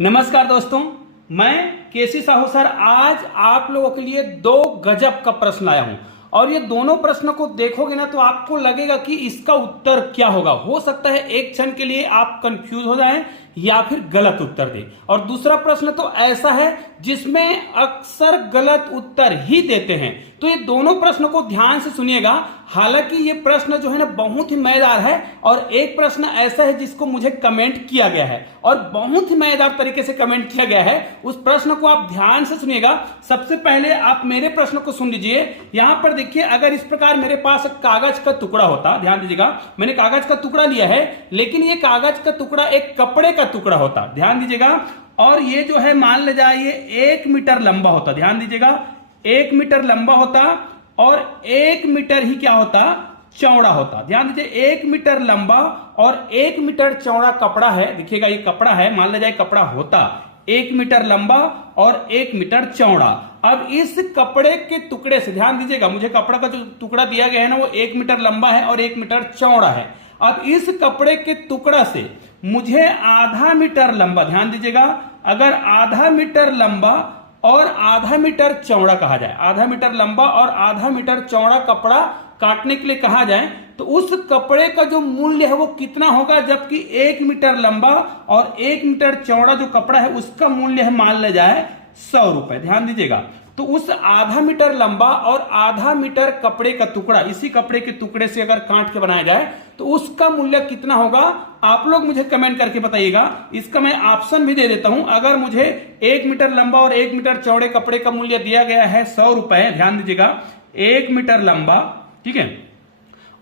नमस्कार दोस्तों, मैं केसी साहू सर आज आप लोगों के लिए दो गजब का प्रश्न लाया हूं और ये दोनों प्रश्न को देखोगे ना तो आपको लगेगा कि इसका उत्तर क्या होगा। हो सकता है एक क्षण के लिए आप कंफ्यूज हो जाएं या फिर गलत उत्तर दें। और दूसरा प्रश्न तो ऐसा है जिसमें अक्सर गलत उत्तर ही देते हैं। तो ये दोनों प्रश्न को ध्यान से सुनिएगा। हालांकि ये प्रश्न जो है ना बहुत ही मजेदार है और एक प्रश्न ऐसा है जिसको मुझे कमेंट किया गया है और बहुत ही मजेदार तरीके से कमेंट किया गया है। उस प्रश्न को आप ध्यान से सुनिएगा। सबसे पहले आप मेरे प्रश्न को सुन लीजिए। यहां पर देखिए, अगर इस प्रकार मेरे पास कागज का टुकड़ा होता, ध्यान दीजिएगा, मैंने कागज का टुकड़ा लिया है, लेकिन ये कागज का टुकड़ा एक कपड़े का टुकड़ा होता, ध्यान दीजिएगा, और ये जो है मान ले जाइए 1 मीटर लंबा होता, ध्यान दीजिएगा 1 मीटर लंबा होता और 1 मीटर ही क्या होता, चौड़ा होता। ध्यान दीजिए 1 मीटर लंबा और 1 मीटर चौड़ा कपड़ा है। देखिएगा ये कपड़ा है, मान ले जाए कपड़ा होता 1 मीटर लंबा और 1 मीटर चौड़ा। अब इस कपड़े के टुकड़े से, ध्यान दीजिएगा, मुझे कपड़ा का जो टुकड़ा दिया गया है ना वो 1 मीटर लंबा है और 1 मीटर चौड़ा है। अब इस कपड़े के टुकड़ा से मुझे आधा मीटर लंबा, ध्यान दीजिएगा, अगर आधा मीटर लंबा और आधा मीटर चौड़ा कहा जाए, आधा मीटर लंबा और आधा मीटर चौड़ा कपड़ा काटने के लिए कहा जाए तो उस कपड़े का जो मूल्य है वो कितना होगा, जबकि 1 मीटर लंबा और 1 मीटर चौड़ा जो कपड़ा है उसका मूल्य है मान ले जाए 100 रुपए। ध्यान दीजिएगा, तो उस आधा मीटर लंबा और आधा मीटर कपड़े का टुकड़ा, इसी कपड़े के टुकड़े से अगर काट के बनाया जाए तो उसका मूल्य कितना होगा, आप लोग मुझे कमेंट करके बताइएगा। इसका मैं ऑप्शन भी दे देता हूं। अगर मुझे 1 मीटर लंबा और 1 मीटर चौड़े कपड़े का मूल्य दिया गया है 100 रुपए, ध्यान दीजिएगा 1 मीटर लंबा, ठीक है,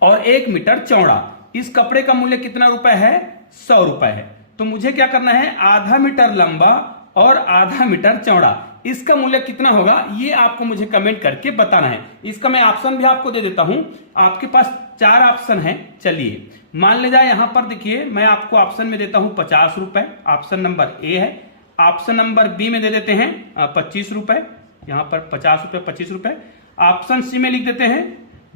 और 1 मीटर चौड़ा, इस कपड़े का मूल्य कितना रुपए है, 100 रुपए है। तो मुझे क्या करना है, आधा मीटर लंबा और आधा मीटर चौड़ा, इसका मूल्य कितना होगा ये आपको मुझे कमेंट करके बताना है। इसका मैं ऑप्शन भी आपको दे देता हूं। आपके पास 4 ऑप्शन है। चलिए मान ले जाए, यहां पर देखिए मैं आपको ऑप्शन में देता हूं 50 रुपए, ऑप्शन नंबर ए है। ऑप्शन नंबर बी में दे देते हैं 25 रुपए, यहां पर 50 रुपए 25 रुपए। ऑप्शन सी में लिख देते हैं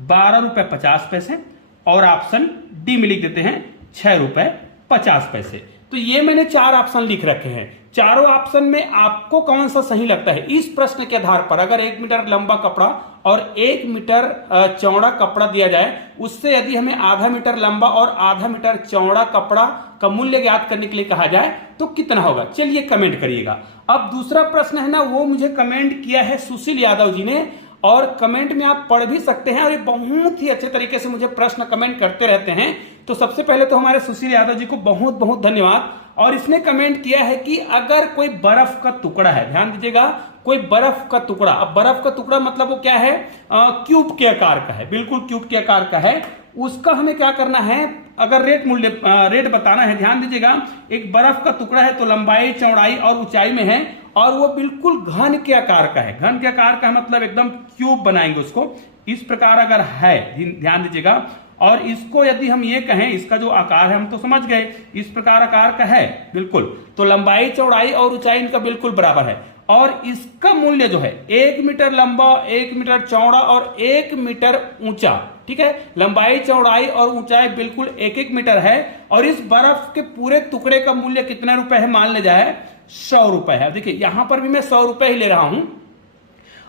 12 रुपए 50 पैसे और ऑप्शन डी में लिख देते हैं 6 रुपए 50 पैसे। तो ये मैंने 4 ऑप्शन लिख रखे हैं। चारों ऑप्शन में आपको कौन सा सही लगता है, इस प्रश्न के आधार पर अगर 1 मीटर लंबा कपड़ा और 1 मीटर चौड़ा कपड़ा दिया जाए, उससे यदि हमें आधा मीटर लंबा और आधा मीटर चौड़ा कपड़ा का मूल्य ज्ञात करने के लिए कहा जाए तो कितना होगा, चलिए कमेंट करिएगा। अब दूसरा प्रश्न है ना, वो मुझे कमेंट किया है सुशील यादव जी ने, और कमेंट में आप पढ़ भी सकते हैं और ये बहुत ही अच्छे तरीके से मुझे प्रश्न कमेंट करते रहते हैं। तो सबसे पहले तो हमारे सुशील यादव जी को बहुत बहुत धन्यवाद। और इसने कमेंट किया है कि अगर कोई बर्फ का टुकड़ा है, ध्यान दीजिएगा, कोई बर्फ का टुकड़ा, अब बर्फ का टुकड़ा मतलब वो क्या है, क्यूब के आकार का है, बिल्कुल क्यूब के आकार का है, उसका हमें क्या करना है, अगर रेट बताना है। ध्यान दीजिएगा, एक बर्फ का टुकड़ा है तो लंबाई चौड़ाई और ऊंचाई में है और वो बिल्कुल घन के आकार का है। घन के आकार का मतलब एकदम क्यूब बनाएंगे उसको, इस प्रकार अगर है, ध्यान दीजिएगा, और इसको यदि हम ये कहें, इसका जो आकार है हम तो समझ गए, इस प्रकार आकार का है बिल्कुल, तो लंबाई चौड़ाई और ऊंचाई इनका बिल्कुल बराबर है और इसका मूल्य जो है 1 मीटर लंबा, 1 मीटर चौड़ा और 1 मीटर ऊंचा, ठीक है, लंबाई चौड़ाई और ऊंचाई बिल्कुल 1-1 मीटर है और इस बर्फ के पूरे टुकड़े का मूल्य कितने रुपए है, मान ले जाए 100 रुपए है। देखिए यहां पर भी मैं 100 रुपए ही ले रहा हूं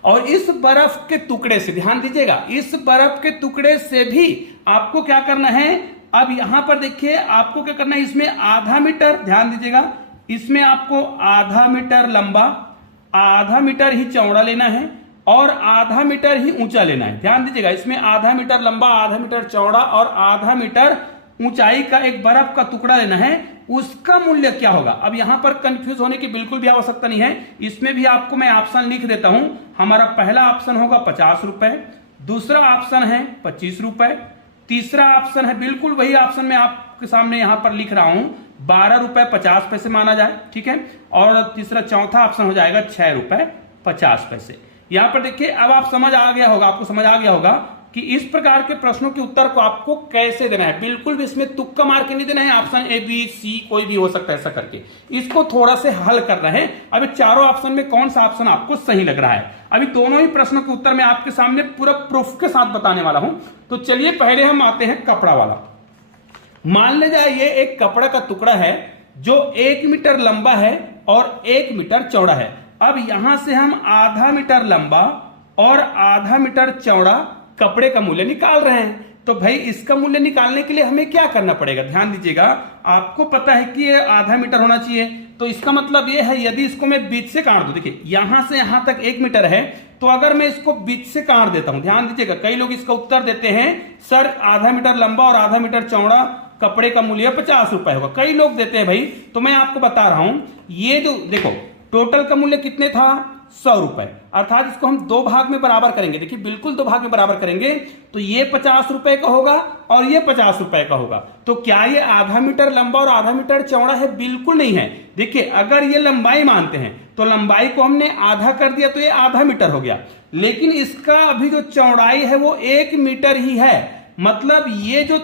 और इस बर्फ के टुकड़े से, ध्यान दीजिएगा, इस बर्फ के टुकड़े से भी आपको क्या करना है, अब यहां पर देखिए आपको क्या करना है, इसमें आधा मीटर, ध्यान दीजिएगा, इसमें आपको आधा मीटर लंबा, आधा मीटर ही चौड़ा लेना है और आधा मीटर ही ऊंचा लेना है। ध्यान दीजिएगा, इसमें आधा मीटर लंबा, आधा मीटर चौड़ा और आधा मीटर ऊंचाई का एक बर्फ का टुकड़ा लेना है, उसका मूल्य क्या होगा। अब यहां पर कंफ्यूज होने की बिल्कुल भी आवश्यकता नहीं है, इसमें भी आपको मैं ऑप्शन लिख देता हूं। हमारा पहला ऑप्शन होगा 50 रुपए, दूसरा ऑप्शन है 25 रुपए, तीसरा ऑप्शन है बिल्कुल वही ऑप्शन मैं आपके सामने यहां पर लिख रहा हूं 12 रुपए 50 पैसे माना जाए, ठीक है, और तीसरा चौथा ऑप्शन हो जाएगा 6 रुपए 50 पैसे। यहां पर देखिए अब आप समझ आ गया होगा, आपको समझ आ गया होगा कि इस प्रकार के प्रश्नों के उत्तर को आपको कैसे देना है। बिल्कुल भी इसमें तुक्का मार के नहीं देना है, ऑप्शन ए बी सी कोई भी हो सकता है, ऐसा करके इसको थोड़ा से हल करना है। अभी चारों ऑप्शन में कौन सा ऑप्शन आपको सही लग रहा है, अभी दोनों ही प्रश्नों के उत्तर मैं आपके सामने पूरा प्रूफ के साथ बताने वाला हूं। तो चलिए पहले हम आते हैं कपड़ा वाला। मान ले जाए ये एक कपड़ा का टुकड़ा है जो 1 मीटर लंबा है और 1 मीटर चौड़ा है। अब यहां से हम आधा मीटर लंबा और आधा मीटर चौड़ा कपड़े का मूल्य निकाल रहे हैं। तो भाई इसका मूल्य निकालने के लिए हमें क्या करना पड़ेगा, ध्यान दीजिएगा। आपको पता है कि ये आधा मीटर होना चाहिए, तो इसका मतलब ये है यदि इसको मैं बीच से काट दूं, देखिए यहां से यहां तक 1 मीटर है, तो अगर मैं इसको बीच से काट देता हूं, ध्यान दीजिएगा, कई लोग इसका उत्तर देते हैं सर आधा मीटर लंबा और आधा मीटर चौड़ा कपड़े का मूल्य 50 रुपए होगा, कई लोग देते हैं भाई। तो मैं आपको बता रहा हूं, ये जो देखो टोटल का मूल्य कितने था, 100 रुपए, अर्थात इसको हम 2 भाग में बराबर करेंगे, देखिए बिल्कुल 2 भाग में बराबर करेंगे, तो ये 50 रुपए का होगा और ये 50 रुपए का होगा। तो क्या ये आधा मीटर लंबा और आधा मीटर चौड़ा है, बिल्कुल नहीं है। देखिए अगर ये लंबाई मानते हैं तो लंबाई को हमने आधा कर दिया तो ये आधा मीटर हो गया, लेकिन इसका अभी जो चौड़ाई है वो 1 मीटर ही है, मतलब ये जो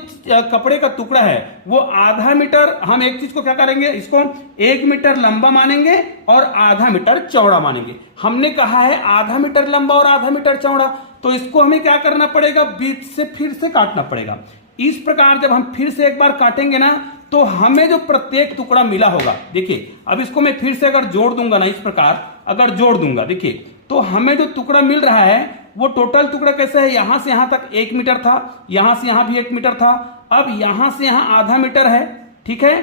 कपड़े का टुकड़ा है वो आधा मीटर, हम एक चीज को क्या करेंगे, इसको 1 मीटर लंबा मानेंगे और आधा मीटर चौड़ा मानेंगे। हमने कहा है आधा मीटर लंबा और आधा मीटर चौड़ा, तो इसको हमें क्या करना पड़ेगा, बीच से फिर से काटना पड़ेगा। इस प्रकार जब हम फिर से एक बार काटेंगे ना, तो हमें जो प्रत्येक टुकड़ा मिला होगा, देखिए अब इसको मैं फिर से अगर जोड़ दूंगा ना, इस प्रकार अगर जोड़ दूंगा, देखिए तो हमें जो टुकड़ा मिल रहा है वो टोटल टुकड़ा कैसे है, यहां से यहां तक 1 मीटर था, यहां से यहां भी 1 मीटर था, अब यहां से यहां आधा मीटर है, ठीक है।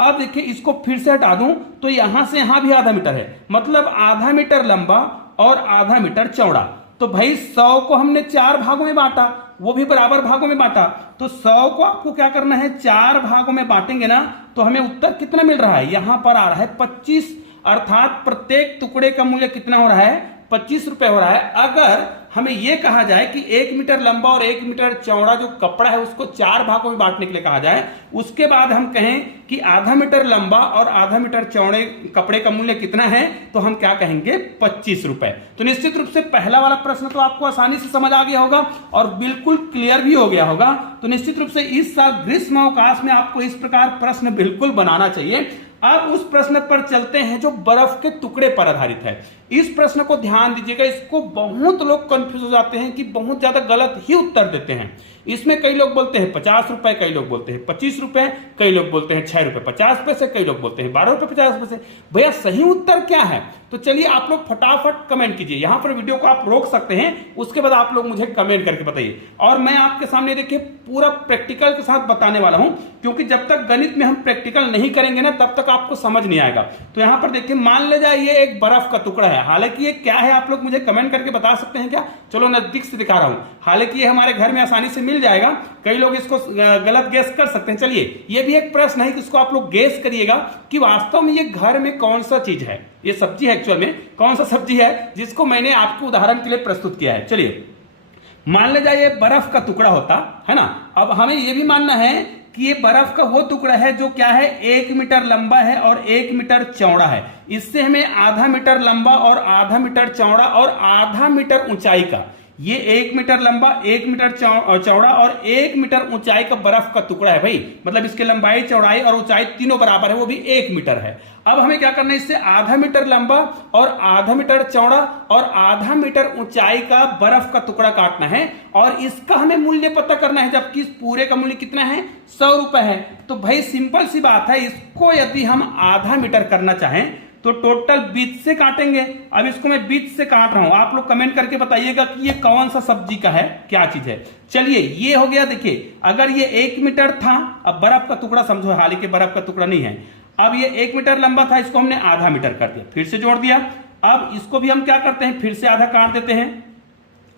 अब देखिए इसको फिर से हटा दूं तो यहां से यहां भी आधा मीटर है, मतलब आधा मीटर लंबा और आधा मीटर चौड़ा। तो भाई 100 को हमने 4 भागों में बांटा, वो भी बराबर भागों में बांटा, तो 100 को आपको क्या करना है, 4 भागों में बांटेंगे ना, तो हमें उत्तर कितना मिल रहा है, यहां पर आ रहा है 25, अर्थात प्रत्येक टुकड़े का मूल्य कितना हो रहा है, 25 रुपए हो रहा है। अगर हमें यह कहा जाए कि 1 मीटर लंबा और 1 मीटर चौड़ा जो कपड़ा है उसको 4 भागों में बांटने के लिए कहा जाए, उसके बाद हम कहें कि आधा मीटर लंबा और आधा मीटर चौड़े कपड़े का मूल्य कितना है, तो हम क्या कहेंगे, 25 रुपए। तो निश्चित रूप से पहला वाला प्रश्न तो आपको आसानी से समझ आ गया होगा और बिल्कुल क्लियर भी हो गया होगा। तो निश्चित रूप से इस साल ग्रीष्म अवकाश में आपको इस प्रकार प्रश्न बिल्कुल बनाना चाहिए। अब उस प्रश्न पर चलते हैं जो बर्फ के टुकड़े पर आधारित है। इस प्रश्न को ध्यान दीजिएगा, इसको बहुत लोग कंफ्यूज हो जाते हैं कि बहुत ज्यादा गलत ही उत्तर देते हैं। इसमें कई लोग बोलते हैं 50 रुपए, कई लोग बोलते हैं 25 रुपए, कई लोग बोलते हैं 6 रुपए 50 पैसे, कई लोग बोलते हैं 12 रुपए 50 पैसे। भैया सही उत्तर क्या है, तो चलिए आप लोग फटाफट कमेंट कीजिए, यहां पर वीडियो को आप रोक सकते हैं, उसके बाद आप लोग मुझे कमेंट करके बताइए। और मैं आपके सामने देखिए पूरा प्रैक्टिकल के साथ बताने वाला हूं, क्योंकि जब तक गणित में हम प्रैक्टिकल नहीं करेंगे ना तब तक आपको समझ नहीं आएगा। तो यहां पर देखिए मान ले जाए ये एक बर्फ का टुकड़ा है, हालांकि ये क्या है आप लोग मुझे कमेंट करके बता सकते हैं क्या, चलो नजदीक से दिखा रहा हूं, हालांकि ये हमारे घर में आसानी से मिल जाएगा, कई लोग इसको गलत गेस कर सकते हैं। चलिए ये भी एक प्रश्न है कि इसको आप लोग गेस करिएगा कि वास्तव में ये घर में कौन सा चीज है, ये सब्जी है, एक्चुअल में कौन सा सब्जी है जिसको मैंने आपको उदाहरण के लिए प्रस्तुत किया है। चलिए मान ले जाए ये बर्फ का टुकड़ा होता है ना, अब हमें यह भी मानना है कि ये बर्फ का वो टुकड़ा है जो क्या है 1 मीटर लंबा है और 1 मीटर चौड़ा है। इससे हमें आधा मीटर लंबा और आधा मीटर चौड़ा और आधा मीटर ऊंचाई का, ये 1 मीटर लंबा 1 मीटर चौड़ा और 1 मीटर ऊंचाई का बर्फ का टुकड़ा है भाई, मतलब इसकी लंबाई चौड़ाई और ऊंचाई तीनों बराबर है, वो भी 1 मीटर है। अब हमें क्या करना है, इससे आधा मीटर लंबा और आधा मीटर चौड़ा और आधा मीटर ऊंचाई का बर्फ का टुकड़ा काटना है और इसका हमें मूल्य पता करना है, जबकि इस पूरे का मूल्य कितना है, 100 रुपए है। तो भाई सिंपल सी बात है, इसको यदि हम आधा मीटर करना चाहें तो टोटल बीच से काटेंगे। अब इसको मैं बीच से काट रहा हूं, आप लोग कमेंट करके बताइएगा कि ये कौन सा सब्जी का है, क्या चीज है। चलिए ये हो गया, देखिए अगर ये 1 मीटर था, अब बर्फ का टुकड़ा समझो, हालांकि बर्फ का टुकड़ा नहीं है, अब ये 1 मीटर लंबा था, इसको हमने आधा मीटर कर दिया, फिर से जोड़ दिया। अब इसको भी हम क्या करते हैं, फिर से आधा काट देते हैं।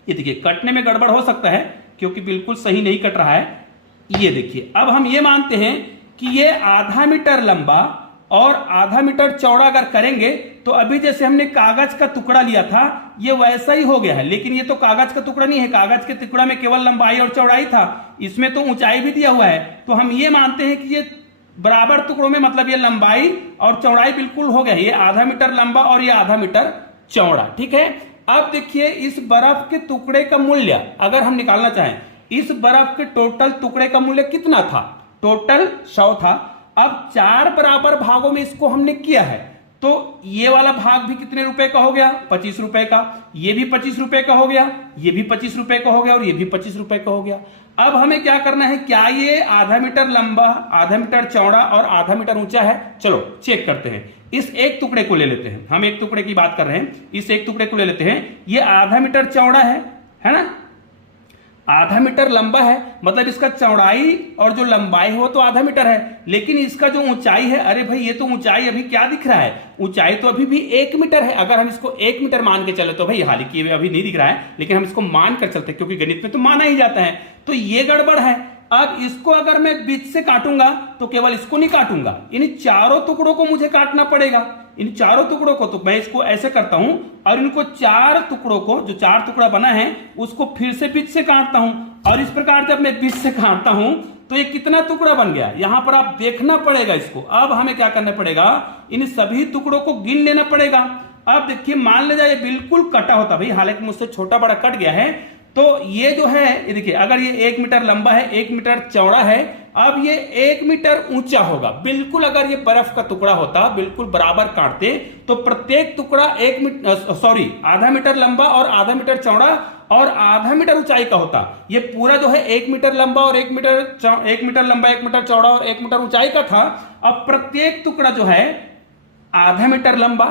ये देखिए कटने में गड़बड़ हो सकता है क्योंकि बिल्कुल सही नहीं कट रहा है। ये देखिए अब हम ये मानते हैं कि ये आधा मीटर लंबा और आधा मीटर चौड़ा अगर करेंगे तो अभी जैसे हमने कागज का टुकड़ा लिया था ये वैसा ही हो गया है, लेकिन ये तो कागज का टुकड़ा नहीं है, कागज के टुकड़ा में केवल लंबाई और चौड़ाई था, इसमें तो ऊंचाई भी दिया हुआ है। तो हम ये मानते हैं कि ये बराबर टुकड़ों में, मतलब ये लंबाई और चौड़ाई बिल्कुल हो गया, ये आधा मीटर लंबा और ये आधा मीटर चौड़ा, ठीक है। अब देखिए इस बर्फ के टुकड़े का मूल्य अगर हम निकालना चाहें, इस बर्फ के टोटल टुकड़े का मूल्य कितना था, टोटल 100 था। अब 4 बराबर भागों में इसको हमने किया है, तो ये वाला भाग भी कितने रुपए का हो गया, 25 रुपए का, ये भी 25 रुपए का हो गया, ये भी 25 रुपए का हो गया और ये भी 25 रुपए का हो गया। अब हमें क्या करना है, क्या ये आधा मीटर लंबा, आधा मीटर चौड़ा और आधा मीटर ऊंचा है, चलो चेक करते हैं। इस एक टुकड़े को ले लेते हैं, हम एक टुकड़े की बात कर रहे हैं, इस एक टुकड़े को ले लेते हैं। ये आधा मीटर चौड़ा है ना, आधा मीटर लंबा है, मतलब इसका चौड़ाई और जो लंबाई है वो तो आधा मीटर है, लेकिन इसका जो ऊंचाई है, अरे भाई ये तो ऊंचाई अभी क्या दिख रहा है, ऊंचाई तो अभी भी 1 मीटर है। अगर हम इसको 1 मीटर मान के चले तो भाई, हालांकि अभी नहीं दिख रहा है, लेकिन हम इसको मान कर चलते क्योंकि गणित में तो माना ही जाता है, तो ये गड़बड़ है। अब इसको अगर मैं बीच से काटूंगा तो केवल इसको नहीं काटूंगा, इन चारों टुकड़ों को मुझे काटना पड़ेगा, इन चारों टुकड़ों को। तो मैं इसको ऐसे करता हूं और इनको 4 टुकड़ों को, जो 4 टुकड़ा बना है उसको फिर से बीच से काटता हूं, और इस प्रकार जब मैं बीच से काटता हूं तो ये कितना टुकड़ा बन गया, यहां पर आप देखना पड़ेगा इसको। अब हमें क्या करना पड़ेगा, इन सभी टुकड़ों को गिन लेना पड़ेगा। अब देखिए, मान ले जाए बिल्कुल कटा होता, भाई हालांकि मुझसे छोटा बड़ा कट गया है, तो ये जो है, ये देखिए, अगर ये 1 मीटर लंबा है, 1 मीटर चौड़ा है, अब ये 1 मीटर ऊंचा होगा बिल्कुल। अगर ये बर्फ का टुकड़ा होता, बिल्कुल बराबर काटते, तो प्रत्येक टुकड़ा आधा मीटर लंबा और आधा मीटर चौड़ा और आधा मीटर ऊंचाई का होता। ये पूरा जो है 1 मीटर लंबा और 1 मीटर लंबा, 1 मीटर चौड़ा और 1 मीटर ऊंचाई का था। अब प्रत्येक टुकड़ा जो है आधा मीटर लंबा,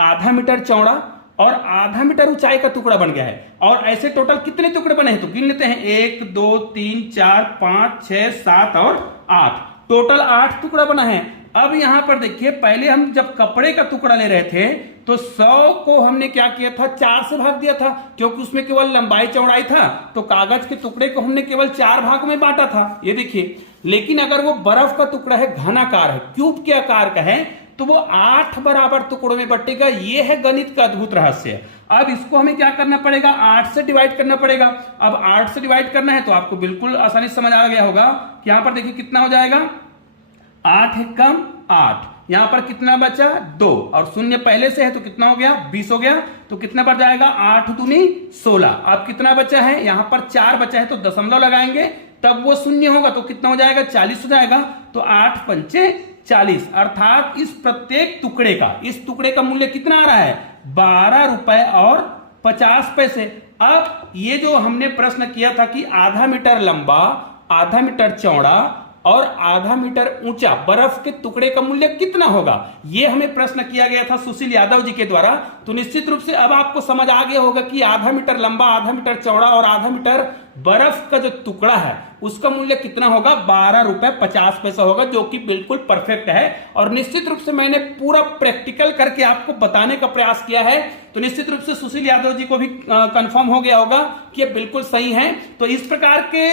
आधा मीटर चौड़ा और आधा मीटर ऊंचाई का टुकड़ा बन गया है। और ऐसे टोटल कितने टुकड़े बने हैं तो गिन लेते हैं, 1 2 3 4 5 6 7 और 8, टोटल 8 टुकड़ा बना है। अब यहां पर देखिए, पहले हम जब कपड़े का टुकड़ा ले रहे थे तो 100 को हमने क्या किया था, 4 से भाग दिया था, क्योंकि उसमें केवल लंबाई चौड़ाई था, तो कागज के टुकड़े को हमने केवल 4 भाग में बांटा था, ये देखिए। लेकिन अगर वो बर्फ का टुकड़ा है, घनाकार है, क्यूब के आकार का है, तो वो 8 बराबर टुकड़ों में बटेगा। ये है गणित का अद्भुत रहस्य। अब इसको हमें क्या करना पड़ेगा, 8 से डिवाइड करना पड़ेगा। अब 8 से डिवाइड करना है तो आपको बिल्कुल आसानी से समझ आ गया होगा कि यहां पर देखिए कितना हो जाएगा, 8 एक कम 8, यहां पर कितना बचा 2, और शून्य पहले से है तो कितना हो गया 20 हो गया, तो कितना बढ़ जाएगा 8 दूनी 16। अब कितना बचा है, यहां पर 4 बचा है तो दशमलव लगाएंगे तब वो शून्य होगा, तो कितना हो जाएगा 40 हो जाएगा। तो 8 पंचे 40, अर्थात इस प्रत्येक टुकड़े का, इस टुकड़े का मूल्य कितना आ रहा है, 12 रुपए और 50 पैसे। अब ये जो हमने प्रश्न किया था कि आधा मीटर लंबा, आधा मीटर चौड़ा और आधा मीटर ऊंचा बर्फ के टुकड़े का मूल्य कितना होगा, ये हमें प्रश्न किया गया था सुशील यादव जी के द्वारा। तो निश्चित रूप से अब आपको समझ आ गया होगा कि आधा मीटर लंबा, आधा मीटर चौड़ा और आधा मीटर बर्फ का जो टुकड़ा है उसका मूल्य कितना होगा, 12 रुपए 50 पैसा होगा, जो कि बिल्कुल परफेक्ट है। और निश्चित रूप से मैंने पूरा प्रैक्टिकल करके आपको बताने का प्रयास किया है, तो निश्चित रूप से सुशील यादव जी को भी कंफर्म हो गया होगा कि ये बिल्कुल सही है। तो इस प्रकार के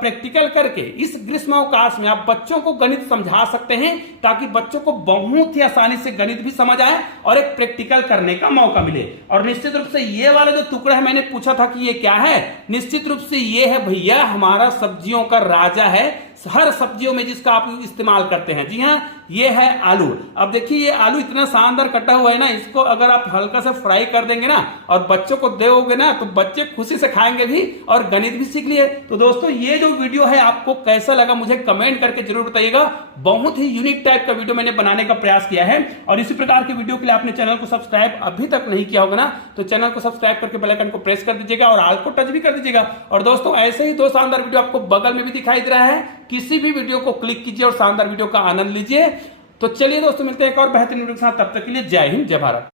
प्रैक्टिकल करके इस ग्रीष्म अवकाश में आप बच्चों को गणित समझा सकते हैं, ताकि बच्चों को बहुत ही आसानी से गणित भी समझ आए और एक प्रैक्टिकल करने का मौका मिले। और निश्चित रूप से ये वाला जो टुकड़ा है, मैंने पूछा था कि ये क्या है, निश्चित रूप से ये है भैया हमारा सब्जियों का राजा है, हर सब्जियों में जिसका आप इस्तेमाल करते हैं। जी हाँ, ये है आलू। अब देखिए, ये आलू इतना शानदार कटा हुआ है ना, इसको अगर आप हल्का से फ्राई कर देंगे ना और बच्चों को दोगे ना, तो बच्चे खुशी से खाएंगे भी और गणित भी सीख लिए। तो दोस्तों, ये जो वीडियो है आपको कैसा लगा मुझे कमेंट करके जरूर बताइएगा। बहुत ही यूनिक टाइप का वीडियो मैंने बनाने का प्रयास किया है, और इसी प्रकार के वीडियो के लिए आपने चैनल को सब्सक्राइब अभी तक नहीं किया होगा ना, तो चैनल को सब्सक्राइब करके बेल आइकन को प्रेस कर दीजिएगा और ऑल को टच भी कर दीजिएगा। और दोस्तों, ऐसे ही 2 शानदार वीडियो आपको बगल में भी दिखाई दे रहा है, किसी भी वीडियो को क्लिक कीजिए और शानदार वीडियो का आनंद लीजिए। तो चलिए दोस्तों, मिलते हैं एक और बेहतरीन वीडियो के साथ, तब तक के लिए जय हिंद, जय भारत।